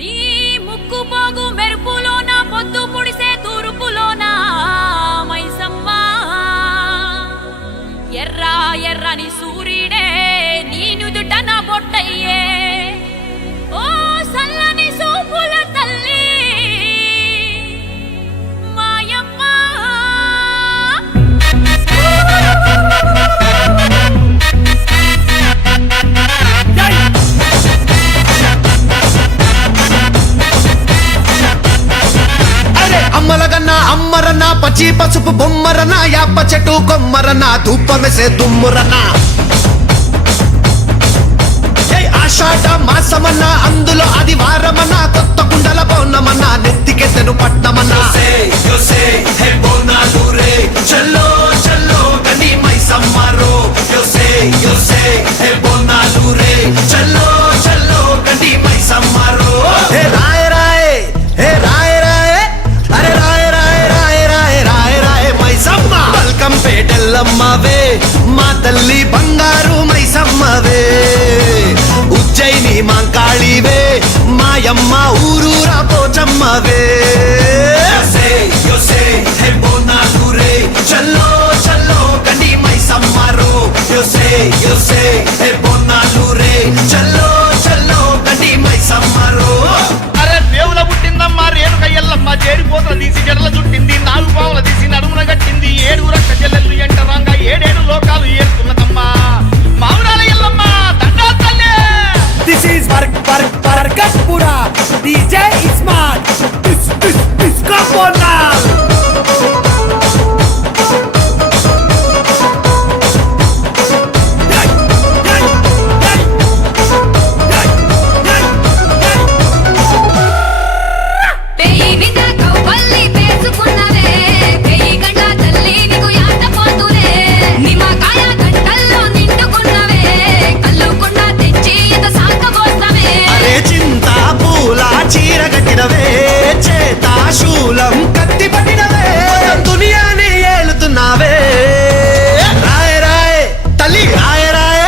నీ ముక్కు పోగు మెరుపులోన పొద్దు పుడిసే తూర్పులోన మైసమ్మ ఎర్ర ఎర్రని సూర్యుడే నీ నుదుట నా బొట్టయ్యే ఓ సల్లని సూపుల తల్లి మాయమ్మ అమ్మలగన్నా అమ్మరన్నా పచ్చి పసుపు బొమ్మరన్నా యాప చెట్టు కొమ్మరన్నా ధూపమెసే దుమ్మురన్నా ఆషాఢ మాసమన్నా అందులో ఆదివారమన్నా కొత్త కుండల పౌర్ణమన్నా నెత్తికెత్తెను పట్నమన్నా చల్లో చల్లో గని మైసమ్మరో చల్లో చల్లో గని మైసమ్మరో హే రాయ రాయ హే రాయ రాయ అరే రాయ రాయ రాయ రాయ రాయ రాయ మైసమ్మ వెల్కమ్ పేటెల్లమ్మవే మా తల్లి బంగారు మైసమ్మవే ఉజ్జయిని మాంకాళివే మాయమ్మ ఊరూరా పోచమ్మవే చల్లో చల్లో గని మైసమ్మరో చల్లో చల్లో గని మైసమ్మరో అరే దేవుల పుట్టిందమ్మా రేణుక ఎల్లమ్మ చేరిపోతల తీసి జడల చుట్టింది నాలుగు పావుల తీసి నడుమున కట్టింది ఏడు రక్త చెల్లెళ్ళు ఎంటరాంగా ఏడేడు లోకాలు ఏరుతున్నదమ్మా మావురాల ఎల్లమ్మ దండా తల్లే. This is Barkatpura. DJ Ismat. Come on now. పెయి విద కౌపల్లి పేసుకున్నవే పెయి గంట తల్లి నీకు యాట పోతురే నిమ్మకాయ గంటల్లో నిండుకున్నవే కల్లుకుండ తెచ్చి ఎంత సాకబోస్తవే అరే చింత పూల చీర కట్టినవే చేత శూలం కత్తి పట్టినవే దునియాని ఏలుతున్నావే రాయ రాయ తల్లి రాయ రాయ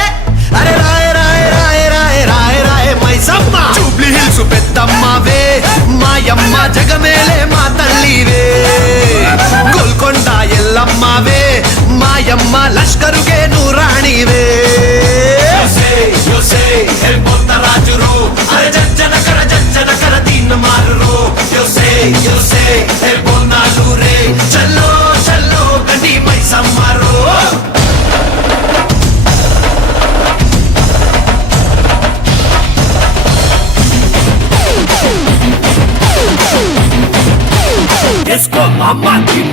అరే రాయ రాయ రాయ రాయ రాయ రాయ మైసమ్మ జూబ్లీ హిల్స్ పెద్దమ్మవే మాయమ్మ జగమేలే మా తల్లివే గోల్కొండ ఎల్లమ్మవే మాయమ్మ లష్కరుగే నూరాణివే రాజురో అరే జజ్జన కర దీన్ మారురో బోనాలు రే చల్లో చల్లో గని మైసమ్మరో Let's go, mama, keep